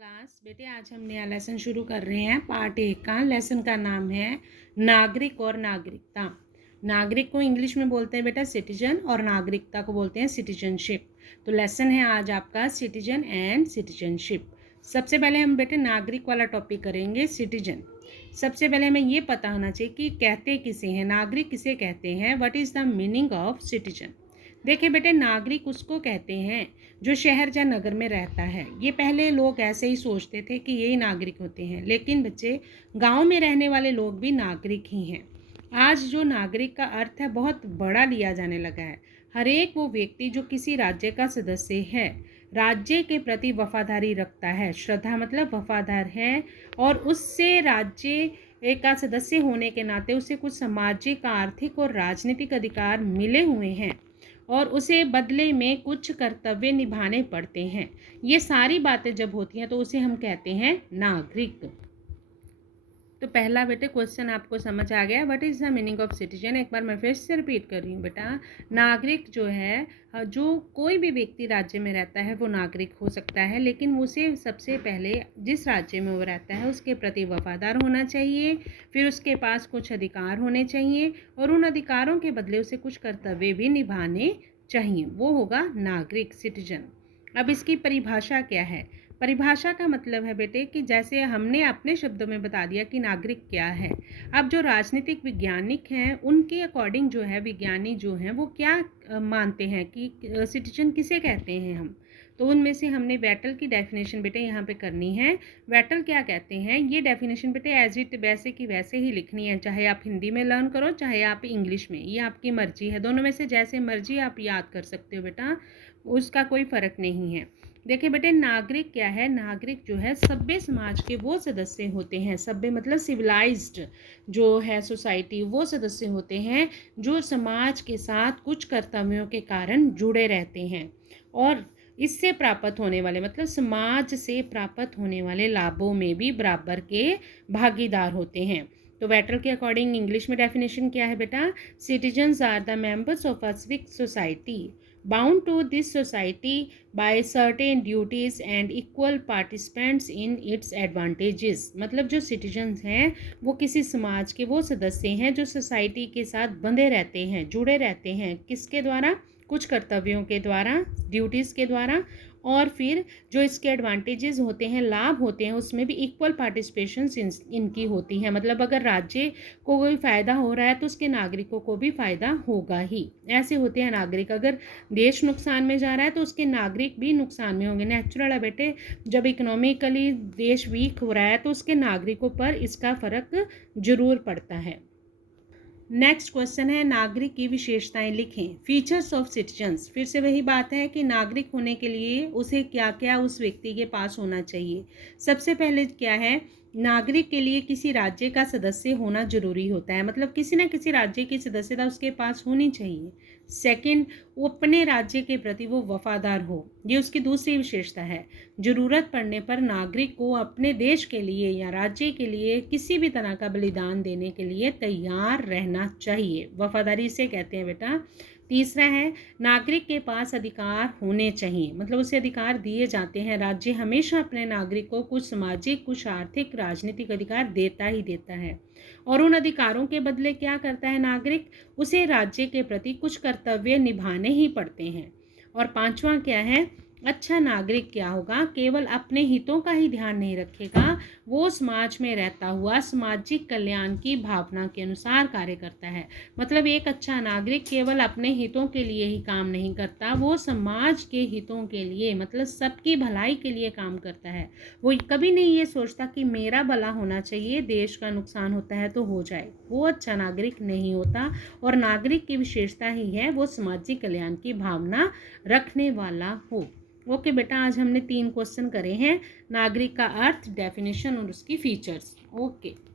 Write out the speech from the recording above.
Class बेटे, आज हम नया लेसन शुरू कर रहे हैं। पार्ट 1 का लेसन का नाम है नागरिक और नागरिकता। नागरिक को इंग्लिश में बोलते हैं बेटा सिटीजन, और नागरिकता को बोलते हैं सिटीजनशिप। तो लेसन है आज आपका सिटीजन एंड सिटीजनशिप। सबसे पहले हम बेटे नागरिक वाला टॉपिक करेंगे, सिटीजन। सबसे पहले हमें ये पता होना चाहिए कि कहते किसे हैं, नागरिक किसे कहते हैं, what is the meaning of citizen. देखिए बेटे, नागरिक उसको कहते हैं जो शहर या नगर में रहता है। ये पहले लोग ऐसे ही सोचते थे कि यही नागरिक होते हैं, लेकिन बच्चे गांव में रहने वाले लोग भी नागरिक ही हैं। आज जो नागरिक का अर्थ है बहुत बड़ा लिया जाने लगा है। हर एक वो व्यक्ति जो किसी राज्य का सदस्य है, राज्य के प्रति वफादारी रखता है। श्रद्धा मतलब वफादार है, और उससे राज्य का सदस्य होने के नाते उसे कुछ सामाजिक, आर्थिक और राजनीतिक अधिकार मिले हुए हैं, और उसे बदले में कुछ कर्तव्य निभाने पड़ते हैं। ये सारी बातें जब होती हैं तो उसे हम कहते हैं नागरिक। तो पहला बेटे क्वेश्चन आपको समझ आ गया, what is the meaning of citizen. एक बार मैं फिर से रिपीट कर रही हूँ बेटा, नागरिक जो है, जो कोई भी व्यक्ति राज्य में रहता है वो नागरिक हो सकता है, लेकिन उसे सबसे पहले जिस राज्य में वो रहता है उसके प्रति वफादार होना चाहिए, फिर उसके पास कुछ अधिकार होने चाहिए, और उन अधिकारों के बदले उसे कुछ कर्तव्य भी निभाने चाहिए। वो होगा नागरिक, सिटीजन। अब इसकी परिभाषा क्या है? परिभाषा का मतलब है बेटे कि जैसे हमने अपने शब्दों में बता दिया कि नागरिक क्या है, अब जो राजनीतिक वैज्ञानिक हैं उनके अकॉर्डिंग जो है, विज्ञानी जो हैं वो क्या मानते हैं कि सिटीजन किसे कहते हैं हम। तो उनमें से हमने वेटल की डेफिनेशन बेटे यहाँ पे करनी है। वेटल क्या कहते हैं, ये डेफिनेशन बेटे एज इट वैसे की वैसे ही लिखनी है, चाहे आप हिंदी में लर्न करो चाहे आप इंग्लिश में, ये आपकी मर्जी है। दोनों में से जैसे मर्जी आप याद कर सकते हो बेटा, उसका कोई फ़र्क नहीं है। देखिए बेटे, नागरिक क्या है? नागरिक जो है सभ्य समाज के वो सदस्य होते हैं, सभ्य मतलब सिविलाइज्ड जो है सोसाइटी, वो सदस्य होते हैं जो समाज के साथ कुछ कर्तव्यों के कारण जुड़े रहते हैं, और इससे प्राप्त होने वाले मतलब समाज से प्राप्त होने वाले लाभों में भी बराबर के भागीदार होते हैं। तो वेटल के अकॉर्डिंग इंग्लिश में डेफिनेशन क्या है बेटा? Citizens are the members of a civic society bound to this society by certain duties and equal participants in its advantages। मतलब जो सिटीजन्स हैं वो किसी समाज के वो सदस्य हैं जो सोसाइटी के साथ बंधे रहते हैं, जुड़े रहते हैं। किसके द्वारा? कुछ कर्तव्यों के द्वारा, ड्यूटीज़ के द्वारा, और फिर जो इसके एडवांटेजेस होते हैं, लाभ होते हैं, उसमें भी इक्वल पार्टिसिपेशन इनकी होती है। मतलब अगर राज्य को कोई फ़ायदा हो रहा है तो उसके नागरिकों को भी फ़ायदा होगा ही। ऐसे होते हैं नागरिक। अगर देश नुकसान में जा रहा है तो उसके नागरिक भी नुकसान में होंगे। नेचुरल है बेटे, जब इकोनॉमिकली देश वीक हो रहा है तो उसके नागरिकों पर इसका फ़र्क जरूर पड़ता है। नेक्स्ट क्वेश्चन है, नागरिक की विशेषताएं लिखें। फीचर्स ऑफ सिटीजन्स, फिर से वही बात है कि नागरिक होने के लिए उसे क्या क्या उस व्यक्ति के पास होना चाहिए। सबसे पहले क्या है, नागरिक के लिए किसी राज्य का सदस्य होना जरूरी होता है, मतलब किसी न किसी राज्य की सदस्यता उसके पास होनी चाहिए। सेकंड, वो अपने राज्य के प्रति वो वफादार हो, ये उसकी दूसरी विशेषता है। ज़रूरत पड़ने पर नागरिक को अपने देश के लिए या राज्य के लिए किसी भी तरह का बलिदान देने के लिए तैयार रहना चाहिए, वफादारी से कहते हैं बेटा। तीसरा है, नागरिक के पास अधिकार होने चाहिए, मतलब उसे अधिकार दिए जाते हैं। राज्य हमेशा अपने नागरिक को कुछ सामाजिक, कुछ आर्थिक, राजनीतिक अधिकार देता ही देता है, और उन अधिकारों के बदले क्या करता है नागरिक? उसे राज्य के प्रति कुछ कर्तव्य निभाने ही पड़ते हैं। और पांचवा क्या है, अच्छा नागरिक क्या होगा? केवल अपने हितों का ही ध्यान नहीं रखेगा, वो समाज में रहता हुआ सामाजिक कल्याण की भावना के अनुसार कार्य करता है। मतलब एक अच्छा नागरिक केवल अपने हितों के लिए ही काम नहीं करता, वो समाज के हितों के लिए, मतलब सबकी भलाई के लिए काम करता है। वो कभी नहीं ये सोचता कि मेरा भला होना चाहिए, देश का नुकसान होता है तो हो जाए, वो अच्छा नागरिक नहीं होता। और नागरिक की विशेषता ही है वो सामाजिक कल्याण की भावना रखने वाला हो। ओके बेटा, आज हमने 3 क्वेश्चन करे हैं, नागरिक का अर्थ, डेफिनेशन और उसकी फीचर्स। ओके।